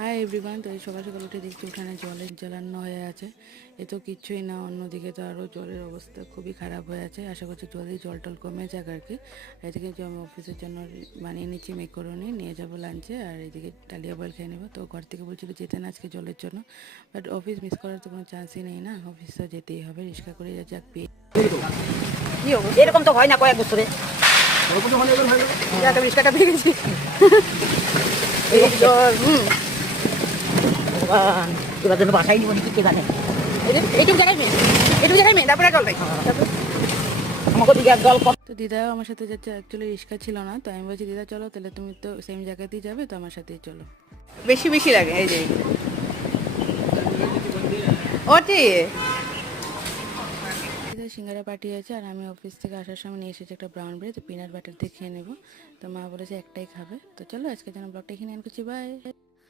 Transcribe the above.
Hi everyone. তো এই সকাল সকাল উঠে দেখছি উঠানে জলের জ্বালানো হয়ে আছে। এ তো কিচ্ছুই না, অন্যদিকে তো আরও জলের অবস্থা খুবই খারাপ হয়ে আছে। আশা করছি জলদি জল টল কমে যাক আর কি। এদিকে যে আমি অফিসের জন্য বানিয়ে নিচ্ছি মেকরনি, নিয়ে যাবো লাঞ্চে। আর এদিকে ডালিয়া বয়েল খেয়ে নেবো। তো ঘর থেকে বলছিল যেতে না আজকে জলের জন্য, বাট অফিস মিস করার তো কোনো চান্সই নেই না, অফিস তো যেতেই হবে। রিক্সা করে যাক পেয়ে এরকম তো হয় না কয়েক বছরে রিক্সাটা পেয়ে গেছি। এবার জন্য বাসায় নিব নাকি কে জানে। এইটুকু জায়গায় মেয়ে তারপরে জল আমাকে দিকে এক জল কম। তো দিদাও আমার সাথে যাচ্ছে। অ্যাকচুয়ালি রিক্সা ছিল না, তো আমি বলছি দিদা চলো, তাহলে তুমি তো সেম জায়গাতেই যাবে, তো আমার সাথেই চলো। বেশি বেশি লাগে এই যে ওটি দিদা সিঙ্গারা পাঠিয়েছে, আর আমি অফিস থেকে আসার সময় নিয়ে এসেছি একটা ব্রাউন ব্রেড, পিনাট বাটার দিয়ে খেয়ে নেবো। তো মা বলেছে একটাই খাবে। তো চলো আজকের জন্য ব্লগটা এখানে এন্ড করছি, বাই।